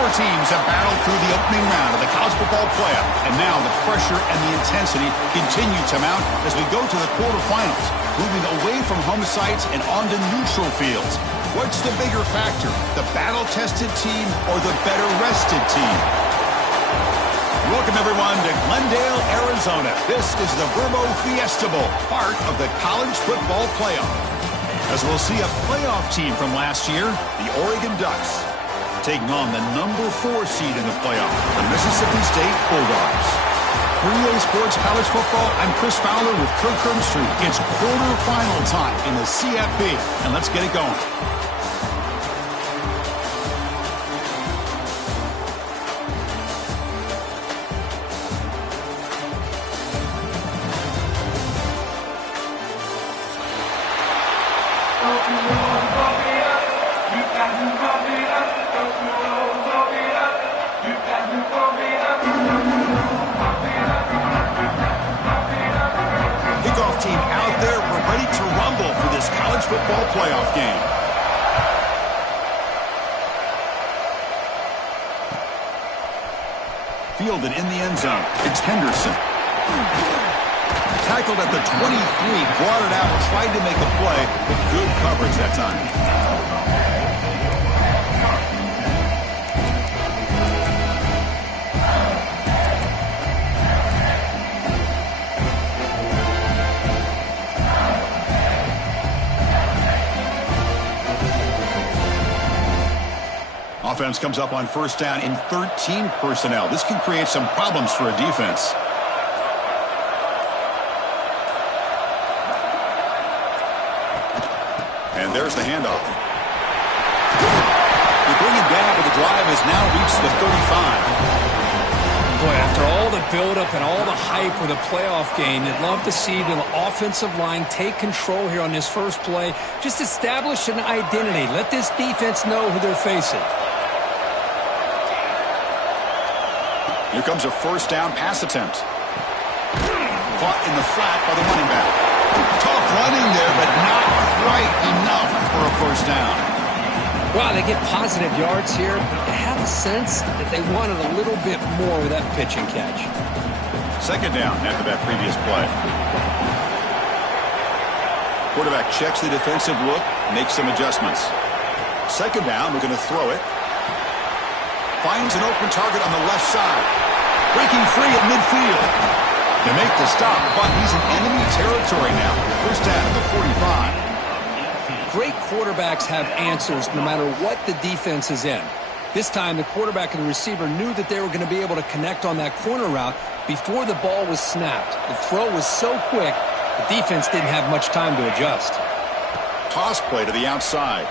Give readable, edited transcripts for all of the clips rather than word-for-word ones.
Four teams have battled through the opening round of the college football playoff, and now the pressure and the intensity continue to mount as we go to the quarterfinals, moving away from home sites and onto neutral fields. What's the bigger factor, the battle-tested team or the better-rested team? Welcome, everyone, to Glendale, Arizona. This is the Verbo Fiesta Bowl, part of the college football playoff. As we'll see a playoff team from last year, the Oregon Ducks, taking on the number 4 seed in the playoff, the Mississippi State Bulldogs. For EA Sports College Football, I'm Chris Fowler with Kirk Herbstreit. It's quarterfinal time in the CFB, and let's get it going. Kickoff team out there. We're ready to rumble for this college football playoff game. Fielded in the end zone. It's Henderson. Tackled at the 23, brought it out, tried to make a play, but good coverage that time. Offense comes up on first down in 13 personnel. This can create some problems for a defense. And there's the handoff. They bring it down, but the drive has now reached the 35. Boy, after all the buildup and all the hype with a playoff game, you'd love to see the offensive line take control here on this first play. Just establish an identity. Let this defense know who they're facing. Here comes a first down pass attempt. Caught in the flat by the running back. Tough running there, but not quite enough for a first down. Wow, they get positive yards here, but you have a sense that they wanted a little bit more with that pitch and catch. Second down after that previous play. Quarterback checks the defensive look, makes some adjustments. Second down, we're going to throw it. Finds an open target on the left side. Breaking free at midfield. They make the stop, but he's in enemy territory now. First down at the 45. Great quarterbacks have answers no matter what the defense is in. This time, the quarterback and the receiver knew that they were going to be able to connect on that corner route before the ball was snapped. The throw was so quick, the defense didn't have much time to adjust. Toss play to the outside.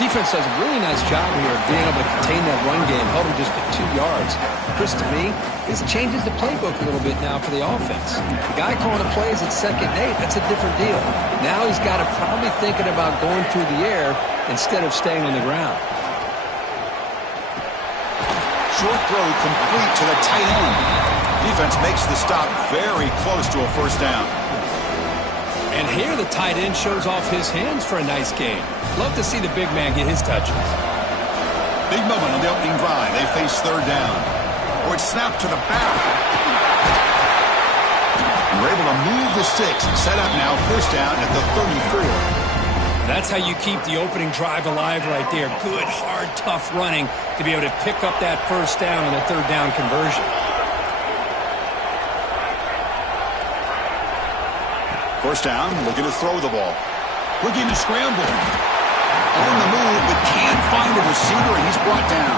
Defense does a really nice job here of being able to contain that run game, held him just at 2 yards. Chris, to me, this changes the playbook a little bit now for the offense. The guy calling the plays at 2nd and 8, that's a different deal. Now he's got to probably thinking about going through the air instead of staying on the ground. Short throw complete to the tight end. Defense makes the stop very close to a first down. And here the tight end shows off his hands for a nice game. Love to see the big man get his touches. Big moment on the opening drive. They face third down. Or it's snapped to the back. And we're able to move the sticks. Set up now, first down at the 34. That's how you keep the opening drive alive right there. Good, hard, tough running to be able to pick up that first down and the third down conversion. First down, looking to throw the ball. Looking to scramble. On the move, but can't find a receiver, and he's brought down.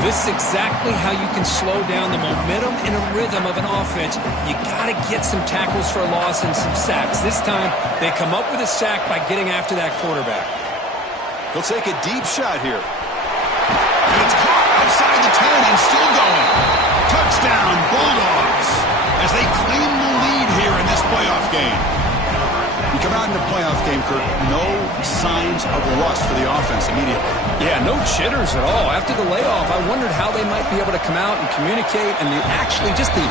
This is exactly how you can slow down the momentum and a rhythm of an offense. You got to get some tackles for a loss and some sacks. This time, they come up with a sack by getting after that quarterback. He'll take a deep shot here. And it's caught outside the 10 and still going. Touchdown, Bulldogs, as they claim the lead here in this playoff game. You come out in the playoff game, Kirk, no signs of rust for the offense immediately. Yeah, no jitters at all. After the layoff, I wondered how they might be able to come out and communicate and actually just the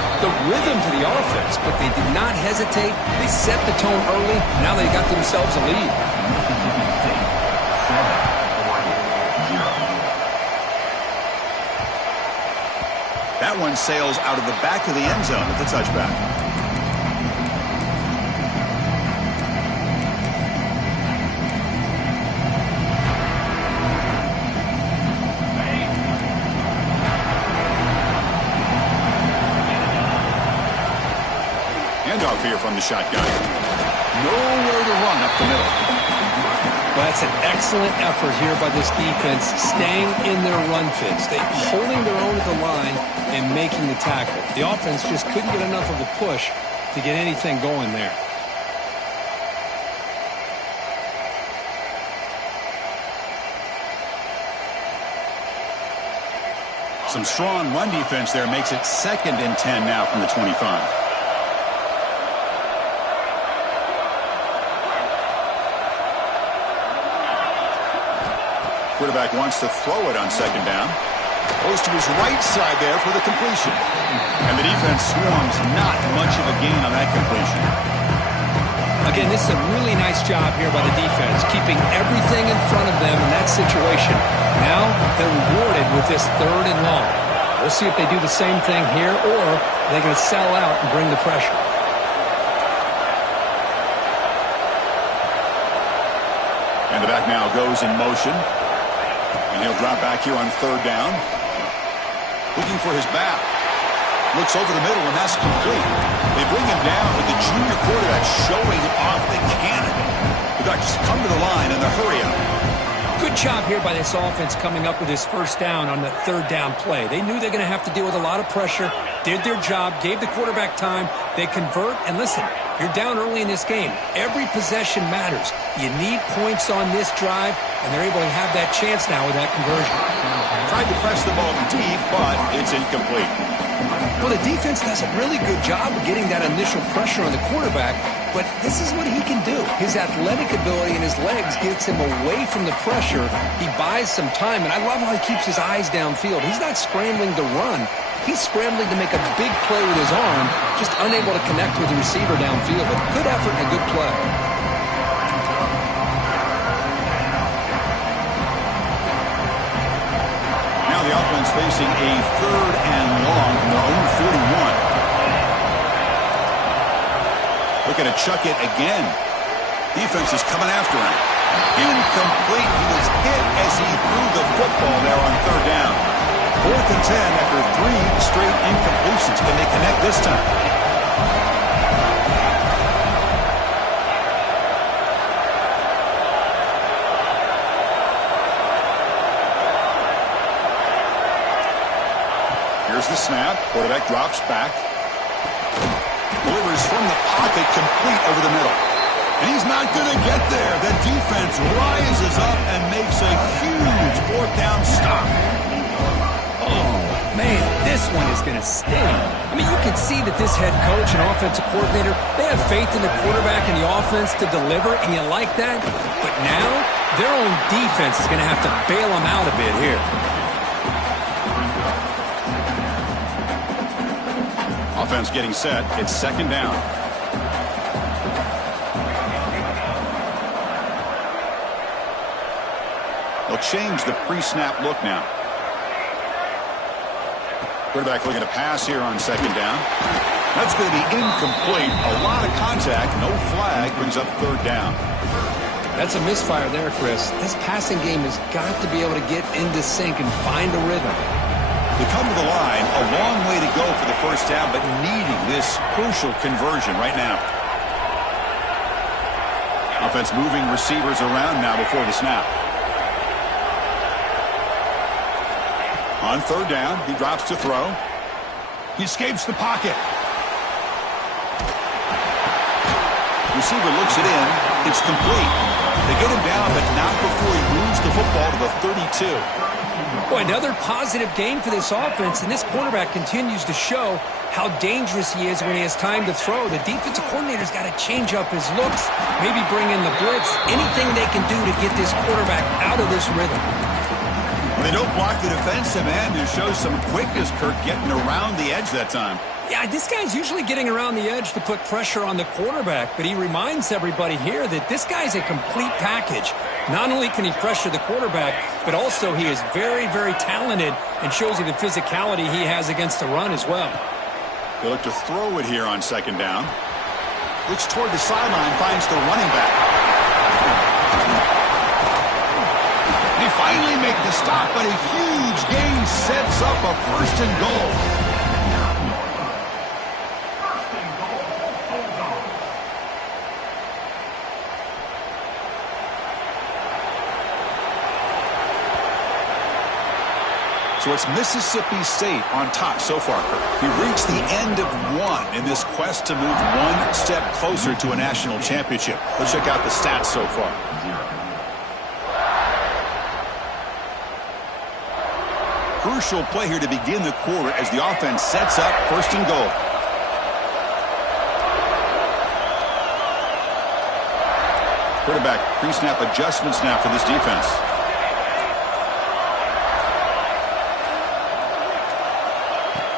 rhythm to the offense. But they did not hesitate. They set the tone early. Now they got themselves a lead. That one sails out of the back of the end zone with the touchback. Handoff here from the shotgun. Nowhere to run up the middle. Well, that's an excellent effort here by this defense, staying in their run fits. They're holding their own at the line and making the tackle. The offense just couldn't get enough of a push to get anything going there. Some strong run defense there makes it 2nd and 10 now from the 25. Quarterback wants to throw it on 2nd down. Goes to his right side there for the completion. And the defense swarms not much of a gain on that completion. Again, this is a really nice job here by the defense, keeping everything in front of them in that situation. Now they're rewarded with this 3rd and long. We'll see if they do the same thing here, or they're going to sell out and bring the pressure. And the back now goes in motion. And he'll drop back here on 3rd down. Looking for his back. Looks over the middle, and that's complete. They bring him down, but the junior quarterback showing off the cannon. The Ducks come to the line in the hurry up. Good job here by this offense coming up with this 1st down on that 3rd down play. They knew they're going to have to deal with a lot of pressure, did their job, gave the quarterback time. They convert, and listen, you're down early in this game. Every possession matters. You need points on this drive, and they're able to have that chance now with that conversion. Tried to press the ball deep, but it's incomplete. Well, the defense does a really good job of getting that initial pressure on the quarterback, but this is what he can do. His athletic ability and his legs gets him away from the pressure. He buys some time, and I love how he keeps his eyes downfield. He's not scrambling to run. He's scrambling to make a big play with his arm, just unable to connect with the receiver downfield. But good effort and a good play. Now the offense facing a 3rd and long from their own 41. Looking to chuck it again. Defense is coming after him. Incomplete. He was hit as he threw the football there on 3rd down. 4th and 10 after 3 straight incompletions. Can they connect this time? Here's the snap. Quarterback drops back. Delivers from the pocket, complete over the middle. And he's not going to get there. The defense rises up and makes a huge 4th down stop. Oh, man, this one is going to sting. I mean, you can see that this head coach and offensive coordinator, they have faith in the quarterback and the offense to deliver, and you like that. But now, their own defense is going to have to bail them out a bit here. Offense getting set. It's 2nd down. They'll change the pre-snap look now. Quarterback looking to pass here on 2nd down. That's going to be incomplete. A lot of contact. No flag. Brings up 3rd down. That's a misfire there, Chris. This passing game has got to be able to get into sync and find a rhythm. They come to the line. A long way to go for the 1st down, but needing this crucial conversion right now. Offense moving receivers around now before the snap. On 3rd down, he drops to throw. He escapes the pocket. Receiver looks it in. It's complete. They get him down, but not before he moves the football to the 32. Boy, another positive game for this offense, and this quarterback continues to show how dangerous he is when he has time to throw. The defensive coordinator's got to change up his looks, maybe bring in the blitz, anything they can do to get this quarterback out of this rhythm. They don't block the defensive end. It shows some quickness, Kirk, getting around the edge that time. Yeah, this guy's usually getting around the edge to put pressure on the quarterback, but he reminds everybody here that this guy's a complete package. Not only can he pressure the quarterback, but also he is very, very talented and shows you the physicality he has against the run as well. They look to throw it here on second down. Looks toward the sideline, finds the running back. They finally make the stop, but a huge gain sets up a first and goal. So it's Mississippi State on top so far. We reached the end of one in this quest to move one step closer to a national championship. Let's check out the stats so far. Crucial play here to begin the quarter as the offense sets up first and goal. Quarterback pre-snap adjustments now for this defense.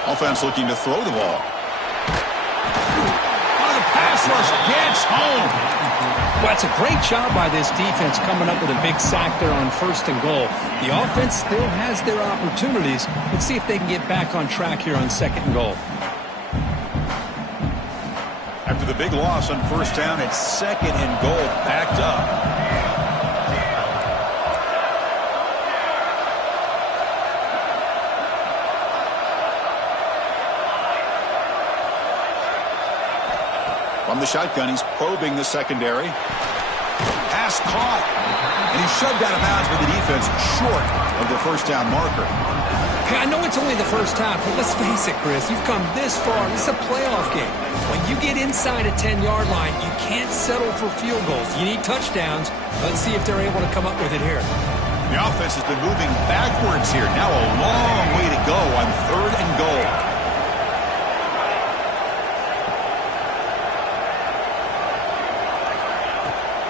Offense looking to throw the ball. Oh, the pass rush gets home. Well, it's a great job by this defense coming up with a big sack there on first and goal. The offense still has their opportunities. Let's see if they can get back on track here on second and goal. After the big loss on first down, it's second and goal, backed up. From the shotgun, he's probing the secondary. Pass caught. And he's shoved out of bounds by the defense short of the first down marker. Hey, I know it's only the first half, but let's face it, Chris. You've come this far. This is a playoff game. When you get inside a 10-yard line, you can't settle for field goals. You need touchdowns. Let's see if they're able to come up with it here. The offense has been moving backwards here. Now a long way to go on third and goal.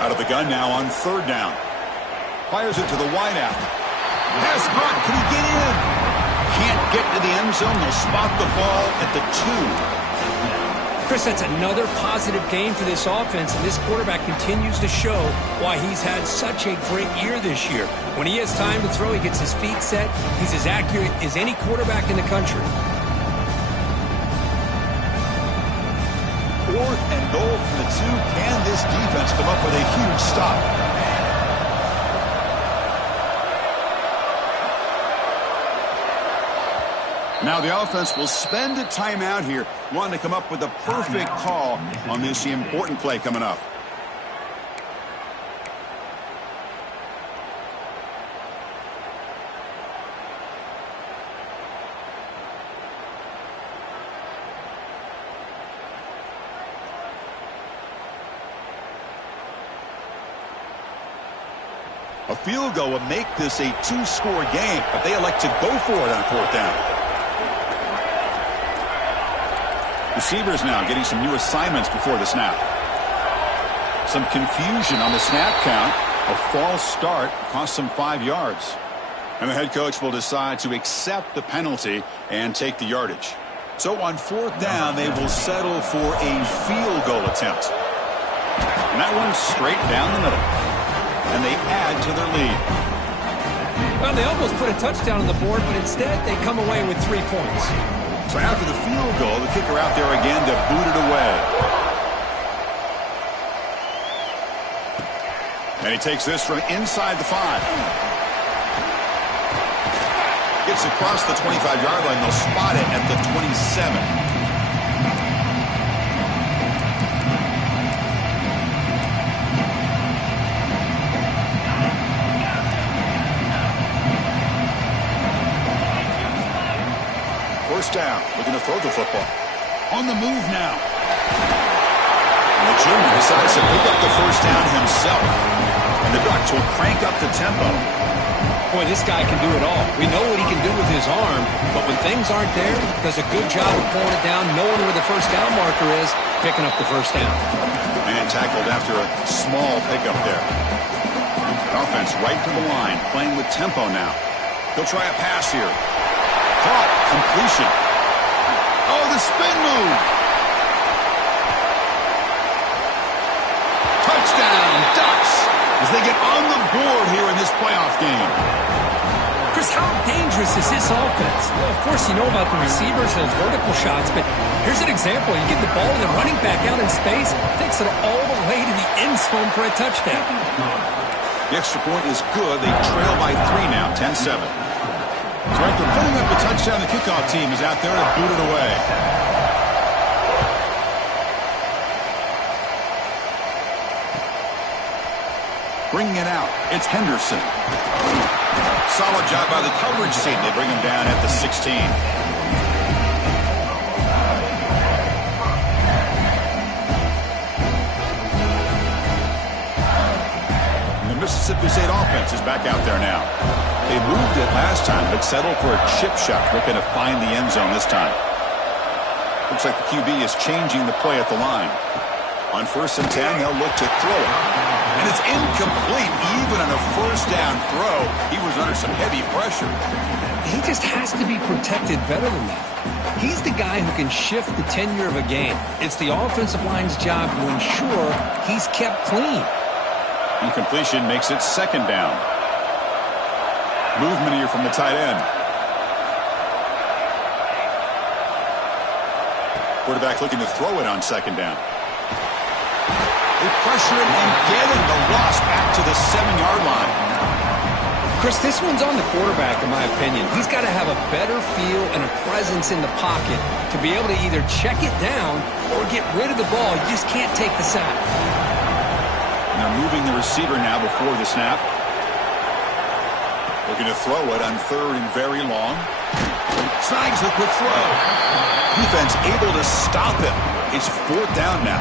Out of the gun now on third down. Fires it to the wideout. Pass caught. Can he get in? Can't get to the end zone. They'll spot the ball at the 2. Chris, that's another positive gain for this offense, and this quarterback continues to show why he's had such a great year this year. When he has time to throw, he gets his feet set. He's as accurate as any quarterback in the country. Fourth and goal from the 2. Can this defense come up with a huge stop? Now the offense will spend a timeout here, wanting to come up with a perfect call on this important play coming up. A field goal would make this a 2-score game, but they elect to go for it on fourth down. Receivers now getting some new assignments before the snap. Some confusion on the snap count. A false start cost them 5 yards. And the head coach will decide to accept the penalty and take the yardage. So on fourth down, they will settle for a field goal attempt. And that one's straight down the middle. And they add to their lead. Well, they almost put a touchdown on the board, but instead they come away with 3 points. So after the field goal, the kicker out there again to boot it away. And he takes this from inside the 5. Gets across the 25-yard line. They'll spot it at the 27. First down, looking to throw the football. On the move now. And the junior decides to pick up the first down himself. And the Ducks will crank up the tempo. Boy, this guy can do it all. We know what he can do with his arm, but when things aren't there, does a good job of pulling it down, knowing where the first down marker is, picking up the first down. And tackled after a small pickup there. Offense right to the line, playing with tempo now. He'll try a pass here. Caught. Completion. Oh, the spin move. Touchdown, Ducks, as they get on the board this playoff game. Chris, how dangerous is this offense? Well, of course, you know about the receivers, those vertical shots, but here's an example. You give the ball to the running back out in space, takes it all the way to the end zone for a touchdown. The extra point is good. They trail by 3 now, 10-7. So after putting up a touchdown, the kickoff team is out there to boot it away. Bringing it out, it's Henderson. Solid job by the coverage team. They bring him down at the 16. And the Mississippi State offense is back out there now. They moved it last time, but settled for a chip shot. Looking to find the end zone this time. Looks like the QB is changing the play at the line. On 1st and 10, they'll look to throw it. And it's incomplete. Even on a first down throw, he was under some heavy pressure. He just has to be protected better than that. He's the guy who can shift the tenure of a game. It's the offensive line's job to ensure he's kept clean. Incompletion makes it 2nd down. Movement here from the tight end. Quarterback looking to throw it on 2nd down. They pressure it and get it. The loss back to the 7-yard line. Chris, this one's on the quarterback, in my opinion. He's got to have a better feel and a presence in the pocket to be able to either check it down or get rid of the ball. You just can't take the sack. And they're moving the receiver now before the snap. Looking to throw it on 3rd and very long. Snags the quick throw. Defense able to stop him. It's 4th down now.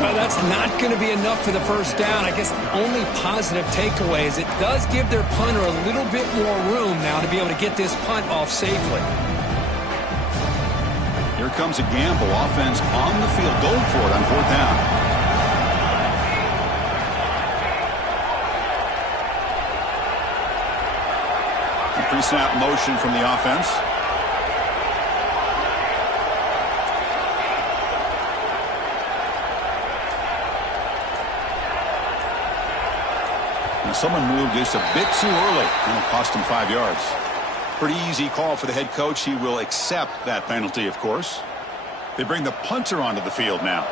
Well, that's not going to be enough for the first down. I guess the only positive takeaway is it does give their punter a little bit more room now to be able to get this punt off safely. Here comes a gamble. Offense on the field. Going for it on 4th down. Pre-snap motion from the offense. Someone moved just a bit too early, and it cost him 5 yards. Pretty easy call for the head coach. He will accept that penalty, of course. They bring the punter onto the field now.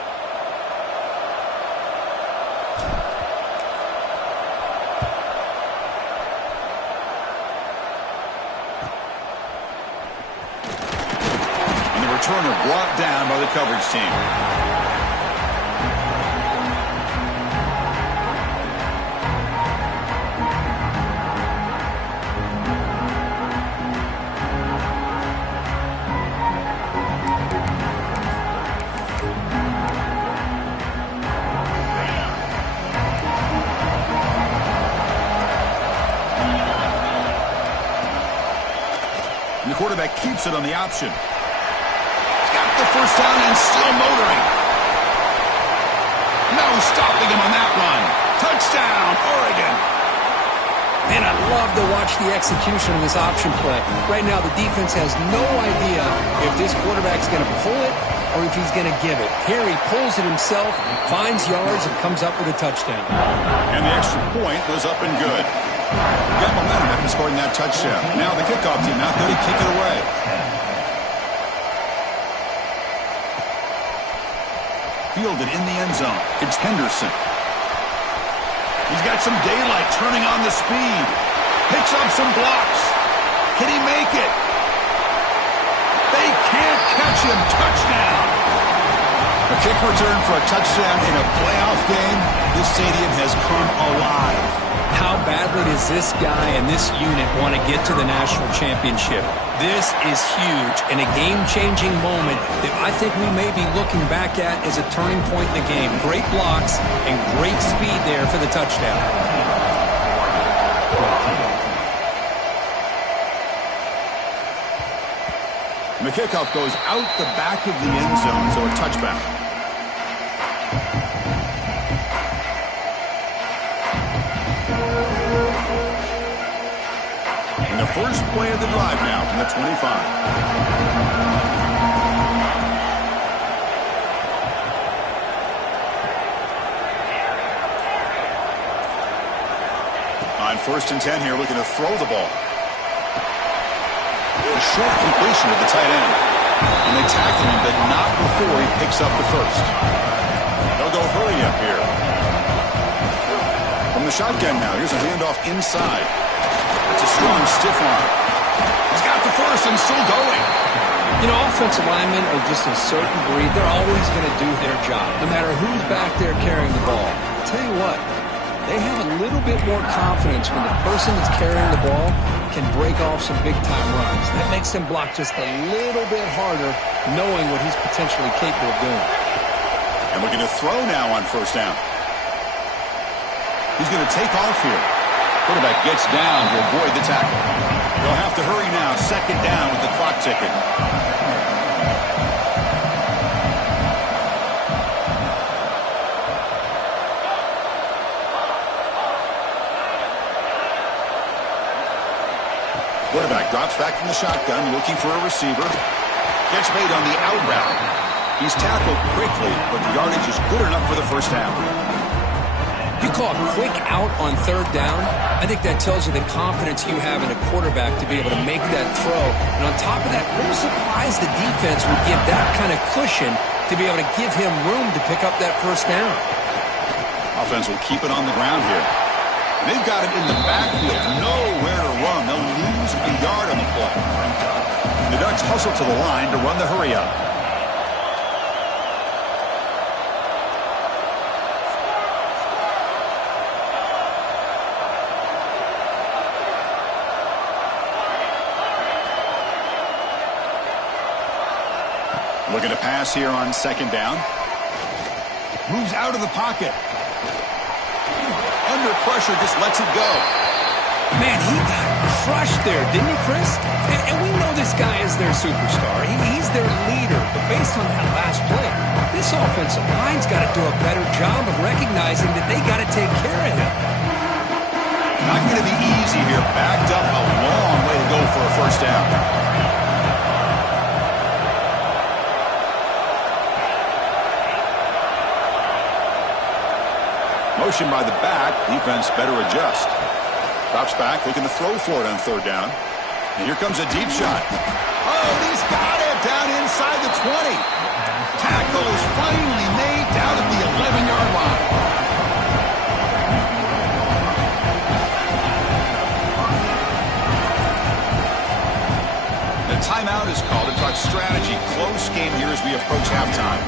And the returner brought down by the coverage team. The quarterback keeps it on the option. Got the first down and still motoring. No stopping him on that run. Touchdown, Oregon. Man, I love to watch the execution of this option play. Right now, the defense has no idea if this quarterback's going to pull it or if he's going to give it. Here he pulls it himself, finds yards, and comes up with a touchdown. And the extra point was up and good. Got momentum after scoring that touchdown. Now the kickoff team out there to kick it away. Fielded in the end zone. It's Henderson. He's got some daylight, turning on the speed. Picks up some blocks. Can he make it? They can't catch him. Touchdown. A kick return for a touchdown in a playoff game. This stadium has come alive. How badly does this guy and this unit want to get to the national championship? This is huge and a game-changing moment that I think we may be looking back at as a turning point in the game. Great blocks and great speed there for the touchdown. And the kickoff goes out the back of the end zone, so a touchback. And the first play of the drive now from the 25. First and 10 here, looking to throw the ball. A short completion to the tight end. And they tackle him, but not before he picks up the first. They'll go hurry up here. From the shotgun now, here's a handoff inside. It's a strong stiff arm. He's got the first and still going. You know, offensive linemen are just a certain breed. They're always going to do their job, no matter who's back there carrying the ball. I'll tell you what, they have a little bit more confidence when the person that's carrying the ball can break off some big-time runs. That makes them block just a little bit harder, knowing what he's potentially capable of doing. And we're going to throw now on first down. He's going to take off here. Quarterback gets down to avoid the tackle. They'll have to hurry now. Second down with the clock ticking. Quarterback drops back from the shotgun, looking for a receiver. Catch made on the out route. He's tackled quickly, but the yardage is good enough for the first down. You call a quick out on third down, I think that tells you the confidence you have in a quarterback to be able to make that throw. And on top of that, I'm surprised the defense would give that kind of cushion to be able to give him room to pick up that first down. Offense will keep it on the ground here. They've got it in the backfield. Nowhere to run. They'll lose a yard on the play. The Ducks hustle to the line to run the hurry up. Looking to pass here on second down. Moves out of the pocket. Under pressure, just lets it go. Man, he got crushed there, didn't he, Chris? And we know this guy is their superstar. He's their leader. But based on that last play, this offensive line's got to do a better job of recognizing that they got to take care of him. Not going to be easy here. Backed up a long way to go for a first down. Motion by the back. Defense better adjust. Drops back, looking to throw for it on third down. And here comes a deep shot. Oh, he's got it down inside the 20. Tackle is finally made down at the 11-yard line. The timeout is called to talk strategy. Close game here as we approach halftime.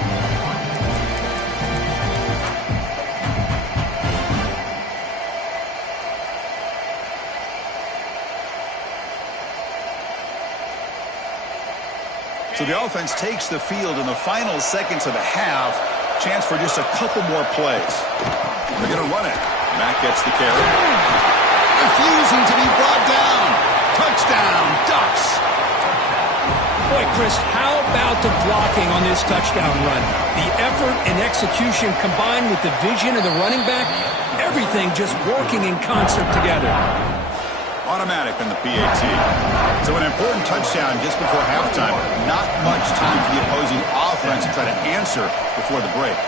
So the offense takes the field in the final seconds of the half. Chance for just a couple more plays. They're going to run it. Mack gets the carry. Refusing to be brought down. Touchdown, Ducks. Boy, Chris, how about the blocking on this touchdown run? The effort and execution combined with the vision of the running back, everything just working in concert together. Automatic on the PAT. So an important touchdown just before halftime. Not much time for the opposing offense to try to answer before the break.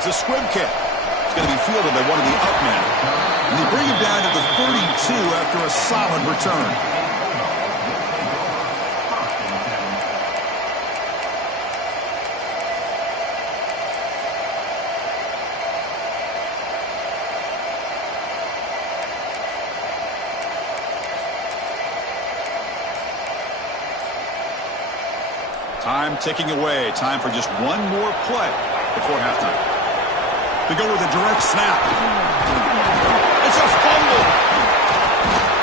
It's a squib kick. It's going to be fielded by one of the up men. And they bring him down to the 32 after a solid return. Time ticking away. Time for just one more play before halftime. They go with a direct snap. It's a fumble.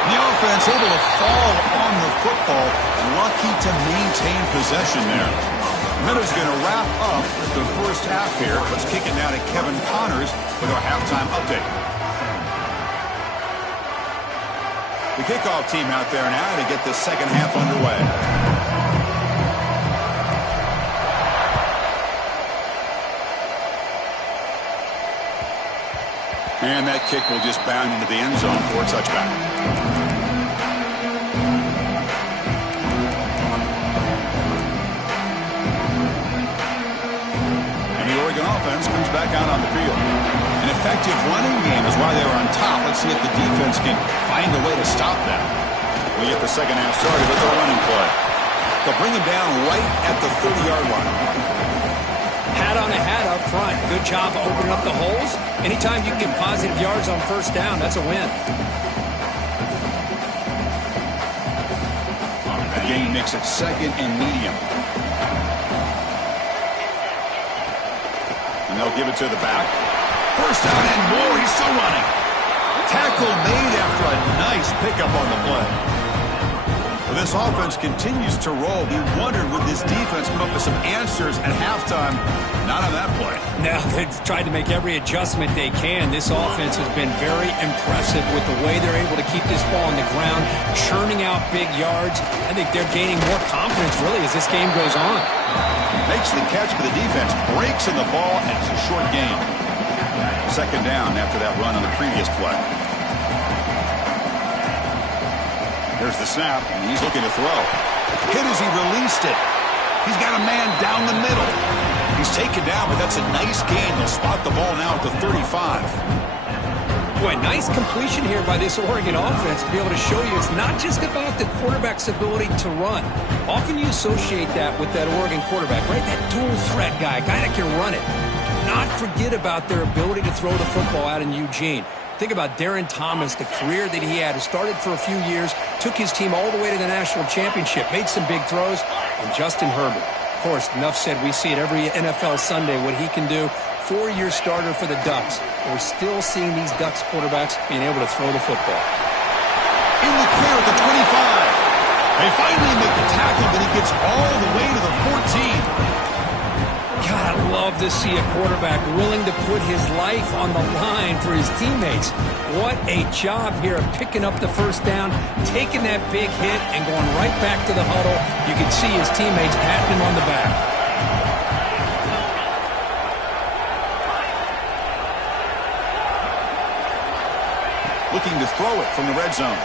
The offense able to fall on the football. Lucky to maintain possession there. Minutes going to wrap up the first half here. Let's kick it now to Kevin Connors with our halftime update. The kickoff team out there now to get the second half underway. And that kick will just bound into the end zone for a touchback. And the Oregon offense comes back out on the field. And it effective running game is why they were on top. Let's see if the defense can find a way to stop that. We get the second half started with a running play. They'll bring him down right at the 30-yard line. Hat on a hat up front. Good job of opening up the holes. Anytime you get positive yards on first down, that's a win. The game makes it second and medium. And they'll give it to the back. First down and more. He's still running. Tackle made after a nice pickup on the play. Well, this offense continues to roll. We wondered, would this defense come up with some answers at halftime? Not on that play. Now they've tried to make every adjustment they can. This offense has been very impressive with the way they're able to keep this ball on the ground, churning out big yards. I think they're gaining more confidence, really, as this game goes on. Makes the catch, but the defense breaks in the ball, and it's a short gain. Second down after that run on the previous play. There's the snap, and he's looking to throw. Hit as he released it. He's got a man down the middle. He's taken down, but that's a nice gain. They'll spot the ball now at the 35. Boy, nice completion here by this Oregon offense to be able to show you it's not just about the quarterback's ability to run. Often you associate that with that Oregon quarterback, right? That dual threat guy that can run it. Do not forget about their ability to throw the football out in Eugene. Think about Darren Thomas, the career that he had. He started for a few years, took his team all the way to the national championship, made some big throws, and Justin Herbert. Of course, enough said, we see it every NFL Sunday, what he can do. 4-year starter for the Ducks. We're still seeing these Ducks quarterbacks being able to throw the football. In the clear at the 25. They finally make the tackle, but he gets all the way to the 14. God, I love to see a quarterback willing to put his life on the line for his teammates. What a job here of picking up the first down, taking that big hit, and going right back to the huddle. You can see his teammates patting him on the back. Looking to throw it from the red zone.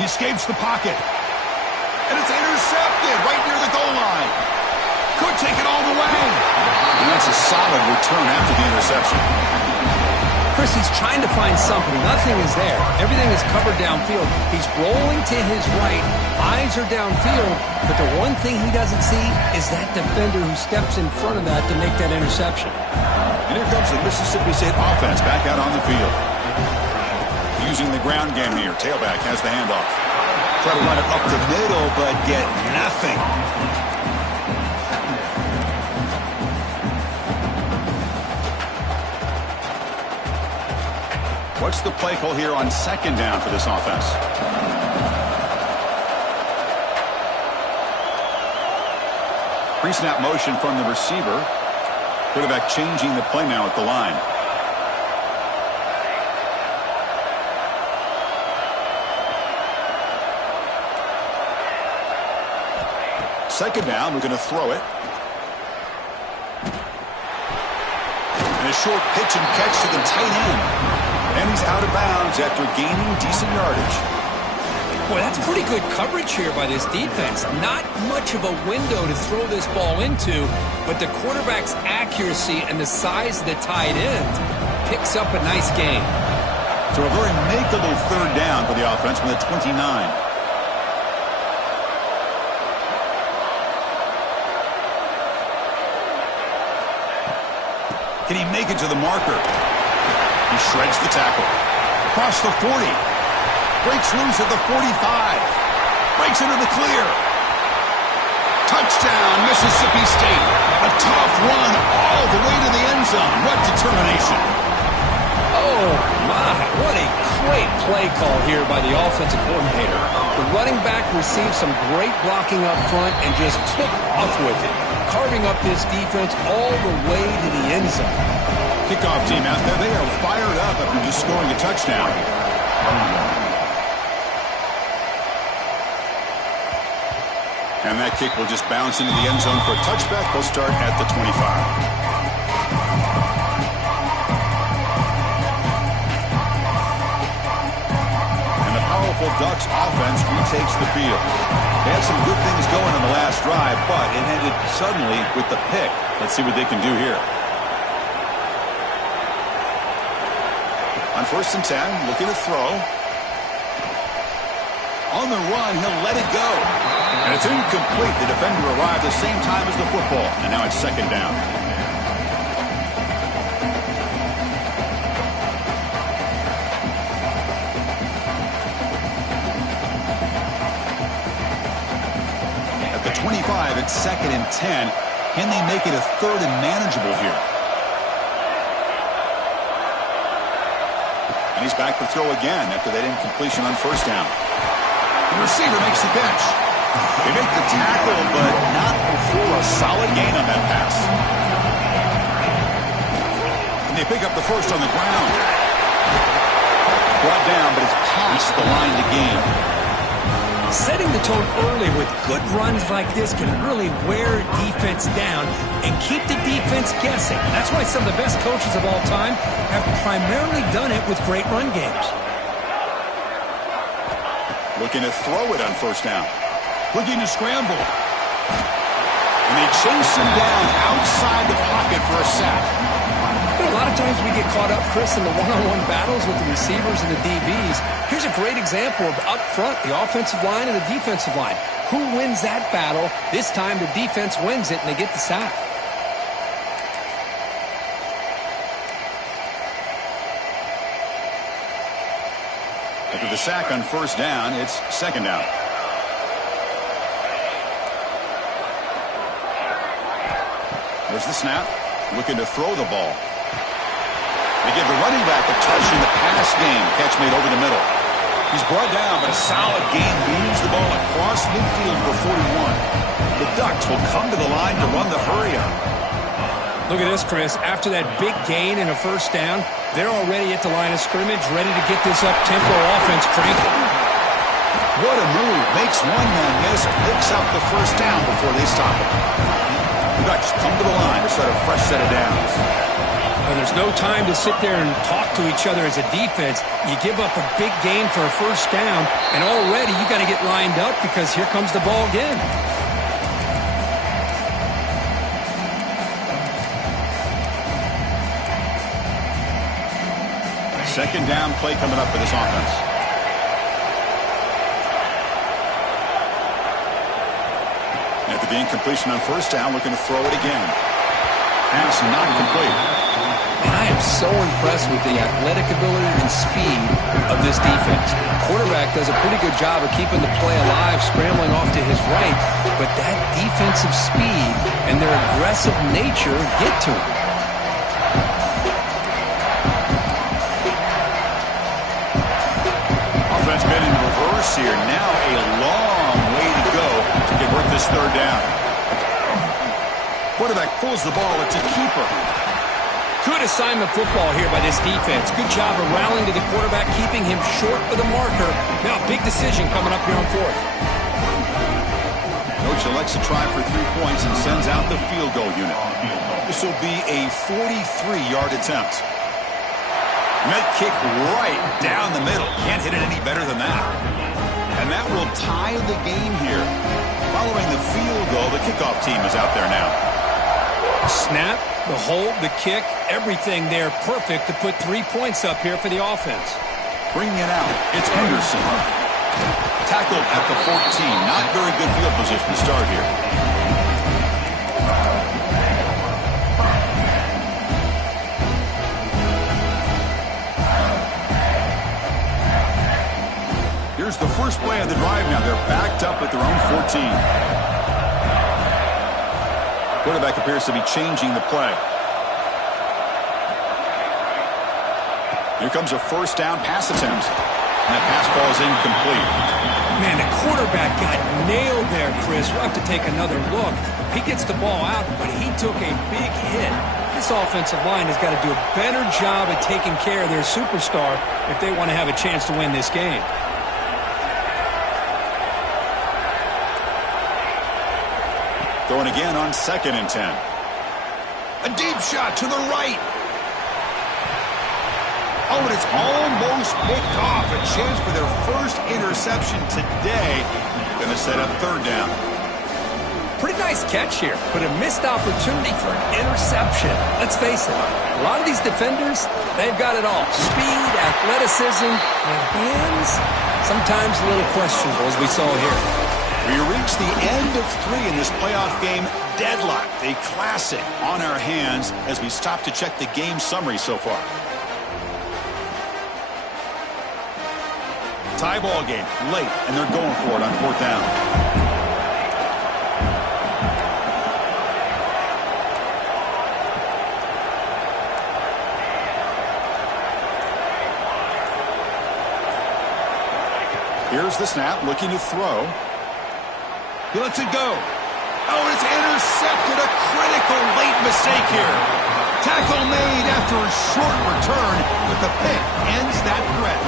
He escapes the pocket. And it's intercepted right near the goal line. Could take it all the way. And that's a solid return after the interception. Chris, he's trying to find something. Nothing is there. Everything is covered downfield. He's rolling to his right. Eyes are downfield. But the one thing he doesn't see is that defender who steps in front of that to make that interception. And here comes the Mississippi State offense back out on the field. Using the ground game here. Tailback has the handoff. Try to run it up the middle, but get nothing. What's the play call here on second down for this offense? Pre-snap motion from the receiver. Quarterback changing the play now at the line. Second down, we're going to throw it. And a short pitch and catch to the tight end. And he's out of bounds after gaining decent yardage. Boy, that's pretty good coverage here by this defense. Not much of a window to throw this ball into, but the quarterback's accuracy and the size of the tight end picks up a nice gain. So a very makeable third down for the offense from the 29. Can he make it to the marker? He shreds the tackle. Across the 40. Breaks loose at the 45. Breaks into the clear. Touchdown, Mississippi State. A tough run all the way to the end zone. What determination. Oh, my. What a great play call here by the offensive coordinator. The running back received some great blocking up front and just took off with it, carving up this defense all the way to the end zone. Kickoff team out there. They are fired up after just scoring a touchdown. And that kick will just bounce into the end zone for a touchback. They'll start at the 25. And the powerful Ducks offense retakes the field. They had some good things going on the last drive, but it ended suddenly with the pick. Let's see what they can do here. 1st and 10, looking to throw. On the run, he'll let it go. And it's incomplete. The defender arrived at the same time as the football. And now it's 2nd down. At the 25, it's 2nd and 10. Can they make it a 3rd and manageable here? And he's back to throw again after that incompletion on 1st down. The receiver makes the catch. They make the tackle, but not before a solid gain on that pass. And they pick up the 1st on the ground. Brought down, but it's past the line to gain. Setting the tone early with good runs like this can really wear defense down and keep the defense guessing. That's why some of the best coaches of all time have primarily done it with great run games. Looking to throw it on 1st down. Looking to scramble. And they chase him down outside the pocket for a sack. You know, a lot of times we get caught up, Chris, in the one-on-one battles with the receivers and the DBs. Here's a great example of up front, the offensive line and the defensive line. Who wins that battle? This time the defense wins it and they get the sack. After the sack on 1st down, it's 2nd down. There's the snap. Looking to throw the ball. They give the running back a touch in the pass game. Catch made over the middle. He's brought down, but a solid gain moves the ball across midfield for 41. The Ducks will come to the line to run the hurry-up. Look at this, Chris. After that big gain and a 1st down, they're already at the line of scrimmage, ready to get this up-tempo offense cranking. What a move. Makes one man miss, picks up the 1st down before they stop him. The Ducks come to the line to set a fresh set of downs. And there's no time to sit there and talk to each other as a defense. You give up a big gain for a 1st down, and already you got to get lined up because here comes the ball again. Second down play coming up for this offense. After the incompletion on 1st down, looking to throw it again. Pass not complete. And I am so impressed with the athletic ability and speed of this defense. Quarterback does a pretty good job of keeping the play alive, scrambling off to his right, but that defensive speed and their aggressive nature get to him. Offense been in reverse here. Now a long way to go to convert this 3rd down. Quarterback pulls the ball. It's a keeper. Good assignment football here by this defense. Good job of rallying to the quarterback, keeping him short of the marker. Now a big decision coming up here on 4th. Coach elects to try for 3 points and sends out the field goal unit. This will be a 43-yard attempt. Net kick right down the middle. Can't hit it any better than that. And that will tie the game here. Following the field goal, the kickoff team is out there now. Snap, the hold, the kick, everything there perfect to put 3 points up here for the offense. Bringing it out, it's Henderson. Tackled at the 14. Not very good field position to start here. Here's the first play of the drive now. They're backed up at their own 14. Quarterback appears to be changing the play. Here comes a 1st down pass attempt. And that pass ball is incomplete. Man, the quarterback got nailed there, Chris. We'll have to take another look. He gets the ball out, but he took a big hit. This offensive line has got to do a better job at taking care of their superstar if they want to have a chance to win this game. Throwing again on 2nd and 10. A deep shot to the right. Oh, and it's almost picked off. A chance for their first interception today. Going to set up 3rd down. Pretty nice nice catch here, but a missed opportunity for an interception. Let's face it, a lot of these defenders, they've got it all. Speed, athleticism, and hands, sometimes a little questionable, as we saw here. We reach the end of 3 in this playoff game. Deadlocked, a classic on our hands as we stop to check the game summary so far. Tie ball game, late, and they're going for it on 4th down. Here's the snap, looking to throw. He lets it go. Oh, it's intercepted. A critical late mistake here. Tackle made after a short return, but the pick ends that threat.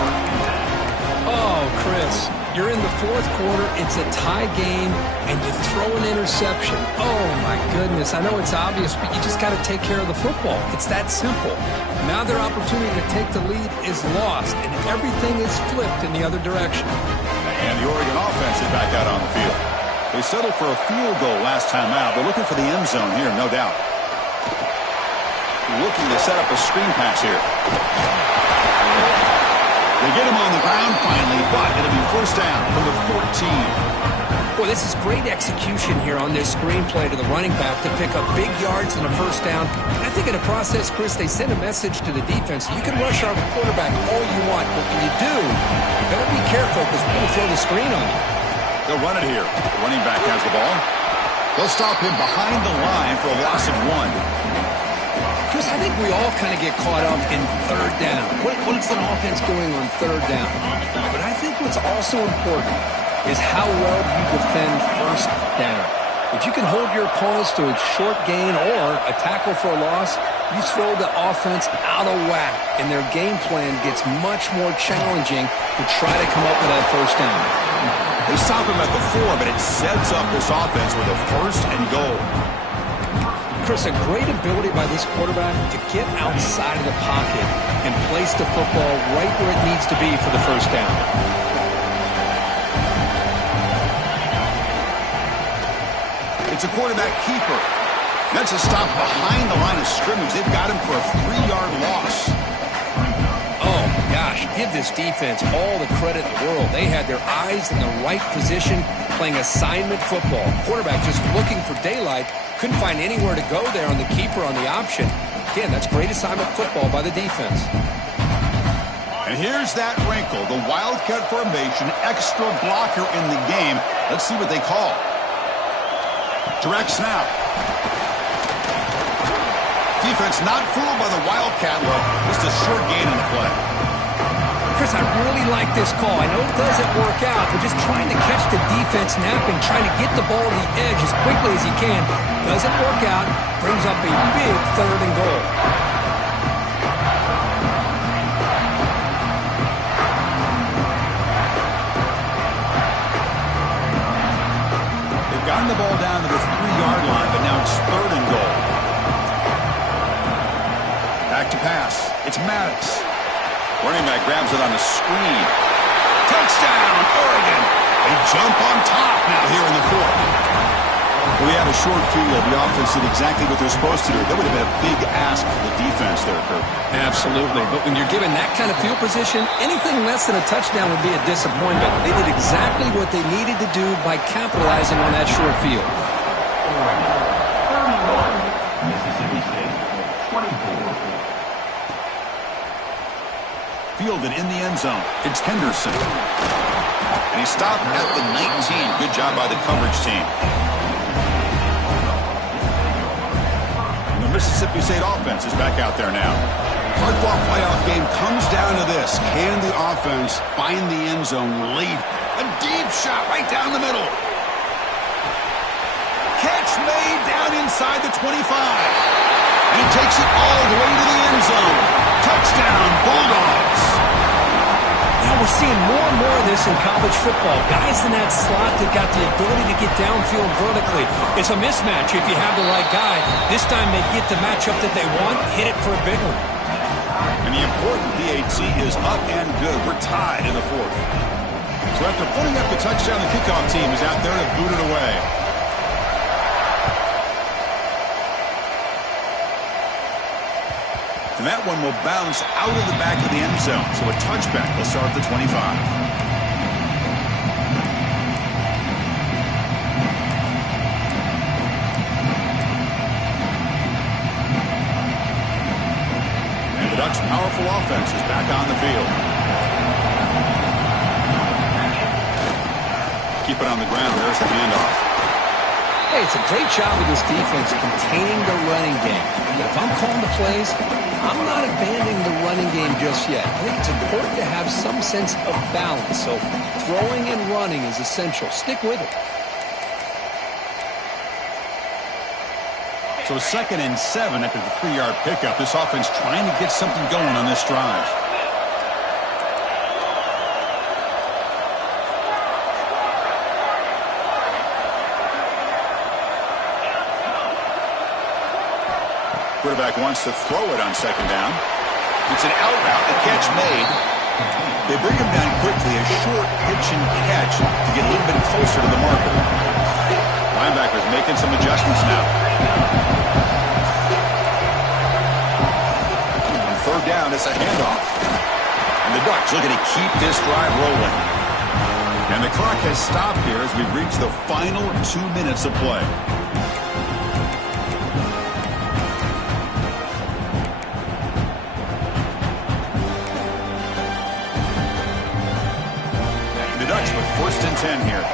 Oh, Chris, you're in the 4th quarter. It's a tie game, and you throw an interception. Oh, my goodness. I know it's obvious, but you just got to take care of the football. It's that simple. Now their opportunity to take the lead is lost, and everything is flipped in the other direction. And the Oregon offense is back out on the field. They settled for a field goal last time out. They're looking for the end zone here, no doubt. Looking to set up a screen pass here. They get him on the ground finally, but it'll be 1st down from the 14. Boy, this is great execution here on this screenplay to the running back to pick up big yards and a 1st down. I think in the process, Chris, they send a message to the defense. You can rush our quarterback all you want, but when you do, you better be careful because we're going to throw the screen on you. They'll run it here. The running back has the ball. They'll stop him behind the line for a loss of 1. Chris, I think we all kind of get caught up in 3rd down. What's an offense going on 3rd down? But I think what's also important is how well you defend 1st down. If you can hold your opponents to a short gain or a tackle for a loss, you throw the offense out of whack, and their game plan gets much more challenging to try to come up with that 1st down. They stop him at the 4, but it sets up this offense with a 1st and goal. Chris, a great ability by this quarterback to get outside of the pocket and place the football right where it needs to be for the 1st down. It's a quarterback keeper. That's a stop behind the line of scrimmage. They've got him for a 3-yard loss. Oh, gosh, give this defense all the credit in the world. They had their eyes in the right position, playing assignment football. Quarterback just looking for daylight, couldn't find anywhere to go there on the keeper on the option. Again, that's great assignment football by the defense. And here's that wrinkle, the Wildcat formation, extra blocker in the game. Let's see what they call. Direct snap. Defense not fooled by the Wildcat look. Just a short gain in the play. Chris, I really like this call. I know it doesn't work out, but just trying to catch the defense napping, trying to get the ball to the edge as quickly as you can. Doesn't work out. Brings up a big 3rd and goal. They've gotten the ball down to the 3-yard line, but now it's 3rd and goal. Back to pass. It's Maddox. Running back grabs it on the screen. Touchdown, Oregon. They jump on top now here in the 4th. We had a short field. The offense did exactly what they're supposed to do. That would have been a big ask for the defense there, Kurt. Absolutely. But when you're given that kind of field position, anything less than a touchdown would be a disappointment. They did exactly what they needed to do by capitalizing on that short field. Fielded in the end zone. It's Henderson. And he stopped at the 19. Good job by the coverage team. And the Mississippi State offense is back out there now. Hard-fought playoff game comes down to this. Can the offense find the end zone late? A deep shot right down the middle. Catch made down inside the 25. And he takes it all the way to the end zone. Touchdown, Bulldogs. Now we're seeing more and more of this in college football. Guys in that slot that got the ability to get downfield vertically. It's a mismatch if you have the right guy. This time they get the matchup that they want, hit it for a big one. And the important PAT is up and good. We're tied in the 4th. So after putting up the touchdown, the kickoff team is out there to boot it away. And that one will bounce out of the back of the end zone. So a touchback will start at the 25. The Ducks' powerful offense is back on the field. Keep it on the ground. There's the handoff. Hey, it's a great job of this defense containing the running game. If I'm calling the plays, I'm not abandoning the running game just yet. I think it's important to have some sense of balance. So throwing and running is essential. Stick with it. So 2nd and 7 after the 3-yard pickup. This offense trying to get something going on this drive. Quarterback wants to throw it on 2nd down. It's an out route. The catch made. They bring him down quickly. A short pitch and catch to get a little bit closer to the marker. Linebackers making some adjustments now. On 3rd down, it's a handoff. And the Ducks looking to keep this drive rolling. And the clock has stopped here as we reach the final 2 minutes of play. The Ducks with 1st and 10 here.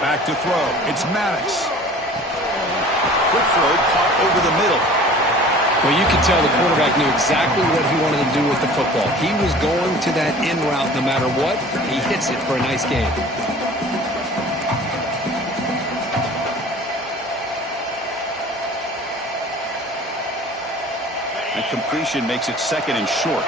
Back to throw. It's Maddox. Quick throw caught over the middle. Well, you could tell the quarterback knew exactly what he wanted to do with the football. He was going to that in route no matter what. He hits it for a nice gain. And completion makes it 2nd and short.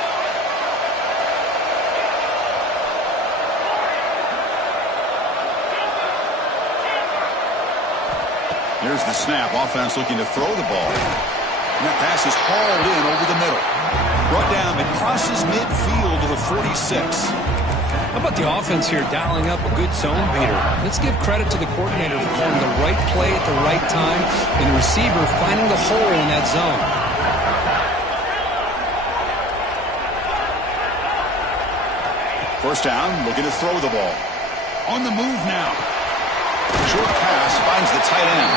Here's the snap. Offense looking to throw the ball. And that pass is hauled in over the middle. Brought down. It crosses midfield to the 46. How about the offense here dialing up a good zone beater? Let's give credit to the coordinator for calling the right play at the right time and the receiver finding the hole in that zone. First down, looking to throw the ball. On the move now. Short pass finds the tight end.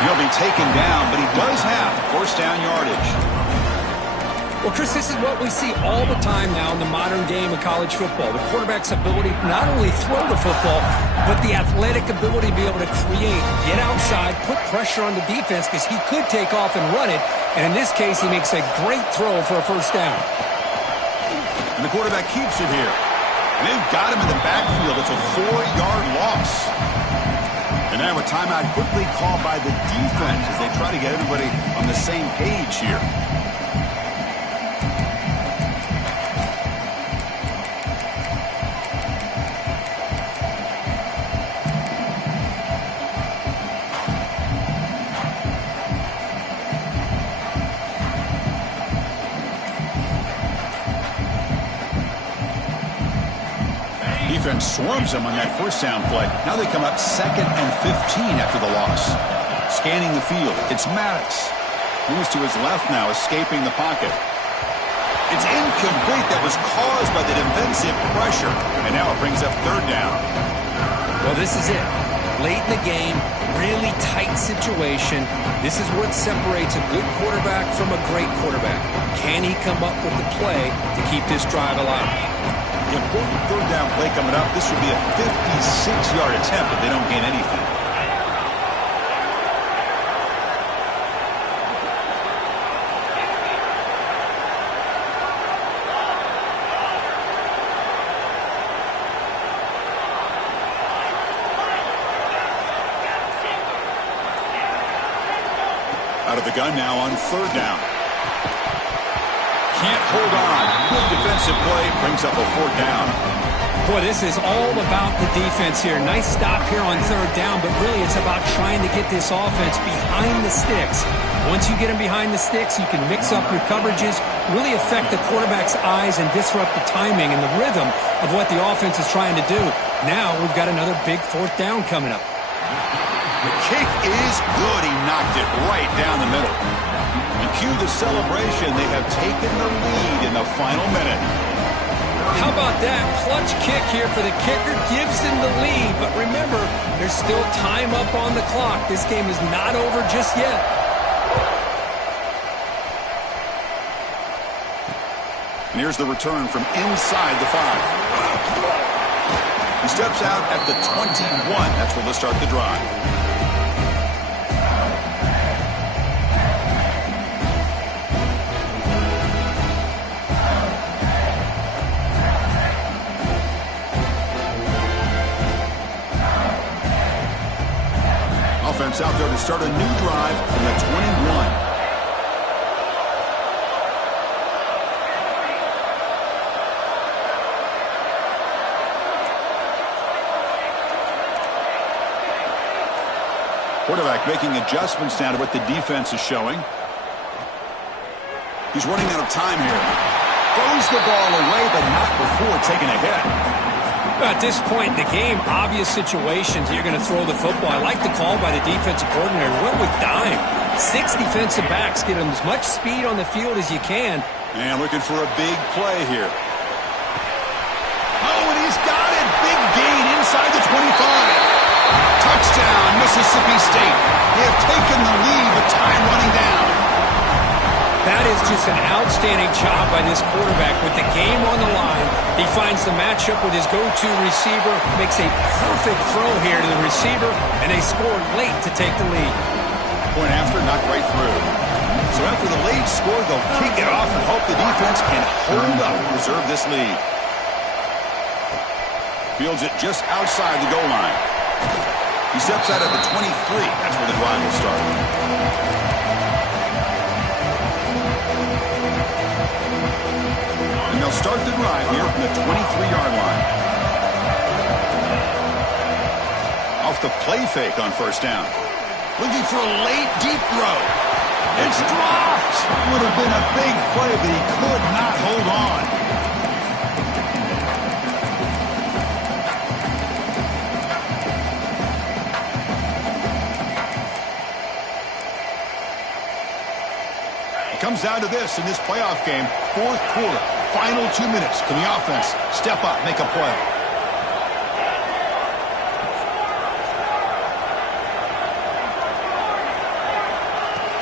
He'll be taken down, but he does have 1st down yardage. Well, Chris, this is what we see all the time now in the modern game of college football. The quarterback's ability to not only throw the football, but the athletic ability to be able to create, get outside, put pressure on the defense because he could take off and run it. And in this case, he makes a great throw for a 1st down. And the quarterback keeps it here. And they've got him in the backfield. It's a 4-yard loss. And now a timeout quickly called by the defense as they try to get everybody on the same page here. Defense swarms them on that 1st down play. Now they come up 2nd and 15 after the loss. Scanning the field. It's Maddox. Moves to his left now, escaping the pocket. It's incomplete. That was caused by the defensive pressure. And now it brings up 3rd down. Well, this is it. Late in the game, really tight situation. This is what separates a good quarterback from a great quarterback. Can he come up with the play to keep this drive alive? Important 3rd down play coming up. This would be a 56-yard attempt if they don't gain anything. Out of the gun now on 3rd down. Can't hold on. Good defensive play. Brings up a 4th down. Boy, this is all about the defense here. Nice stop here on third down, but really it's about trying to get this offense behind the sticks. Once you get them behind the sticks, you can mix up your coverages, really affect the quarterback's eyes and disrupt the timing and the rhythm of what the offense is trying to do. Now we've got another big fourth down coming up. The kick is good. He knocked it right down the middle. And cue the celebration. They have taken the lead in the final minute. How about that clutch kick here for the kicker? Gives them the lead. But remember, there's still time up on the clock. This game is not over just yet. And here's the return from inside the 5. He steps out at the 21. That's where they'll start the drive. Offense out there to start a new drive from the 21. Quarterback making adjustments now to what the defense is showing. He's running out of time here. Throws the ball away, but not before taking a hit. At this point in the game, obvious situations, you're going to throw the football. I like the call by the defensive coordinator. Went with dime. 6 defensive backs, get them as much speed on the field as you can. And looking for a big play here. Oh, and he's got it. Big gain inside the 25. Touchdown, Mississippi State. They have taken the lead with time running down. That is just an outstanding job by this quarterback with the game on the line. He finds the matchup with his go-to receiver, makes a perfect throw here to the receiver, and they score late to take the lead. Point after, knocked right through. So after the late score, they'll kick it off and hope the defense can hold up and preserve this lead. Fields it just outside the goal line. He steps out at the 23. That's where the drive will start. And they'll start the drive here from the 23-yard line. Off the play fake on first down. Looking for a late deep throw. It's dropped. Would have been a big play, but he could not hold on. Comes down to this in this playoff game. Fourth quarter, final 2 minutes. Can the offense step up, make a play?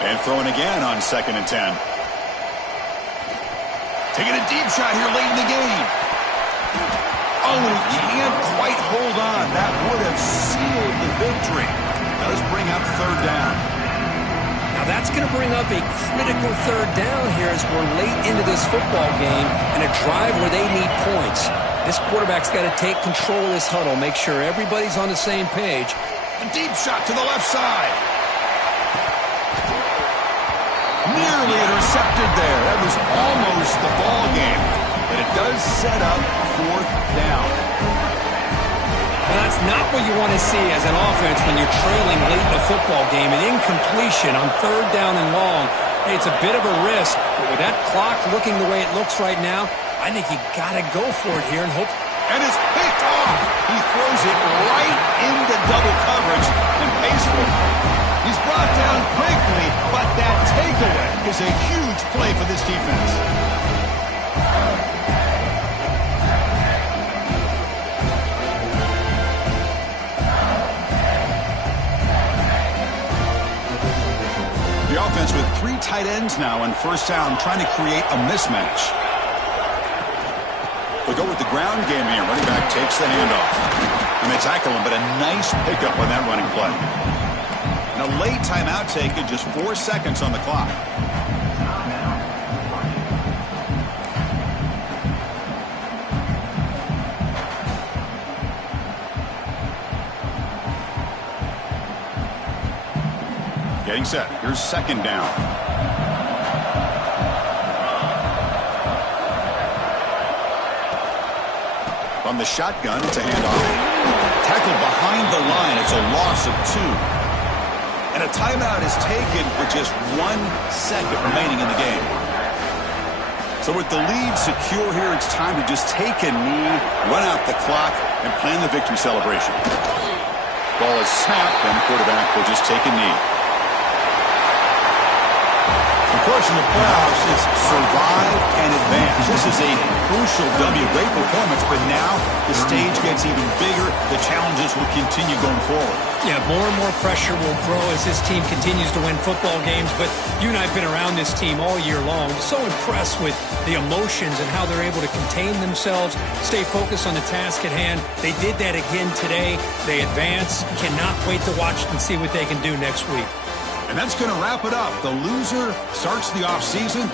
And throwing again on 2nd and 10. Taking a deep shot here late in the game. Oh, he can't quite hold on. That would have sealed the victory. Does bring up third down. Now that's going to bring up a critical third down here as we're late into this football game and a drive where they need points. This quarterback's got to take control of this huddle, make sure everybody's on the same page. A deep shot to the left side. Nearly intercepted there. That was almost the ball game. But it does set up fourth down. Well, that's not what you want to see as an offense when you're trailing late in the football game. An incompletion on third down and long. Hey, it's a bit of a risk, but with that clock looking the way it looks right now, I think you got to go for it here and hope. And it's picked off. He throws it right into double coverage and pays for it. He's brought down quickly, but that takeaway is a huge play for this defense. The offense with 3 tight ends now on first down, trying to create a mismatch. They'll go with the ground game here. Running back takes the handoff. And they tackle him, but a nice pickup on that running play. And a late timeout taken, just 4 seconds on the clock. Getting set. Here's second down. On the shotgun, it's a handoff. Tackled behind the line. It's a loss of 2. And a timeout is taken with just 1 second remaining in the game. So with the lead secure here, it's time to just take a knee, run out the clock, and plan the victory celebration. Ball is snapped, and the quarterback will just take a knee. Of course, in the playoffs, it's survive and advance. This is a crucial W. Great performance, but now the stage gets even bigger. The challenges will continue going forward. Yeah, more and more pressure will grow as this team continues to win football games. But you and I have been around this team all year long. So impressed with the emotions and how they're able to contain themselves, stay focused on the task at hand. They did that again today. They advance. Cannot wait to watch and see what they can do next week. And that's going to wrap it up. The loser starts the offseason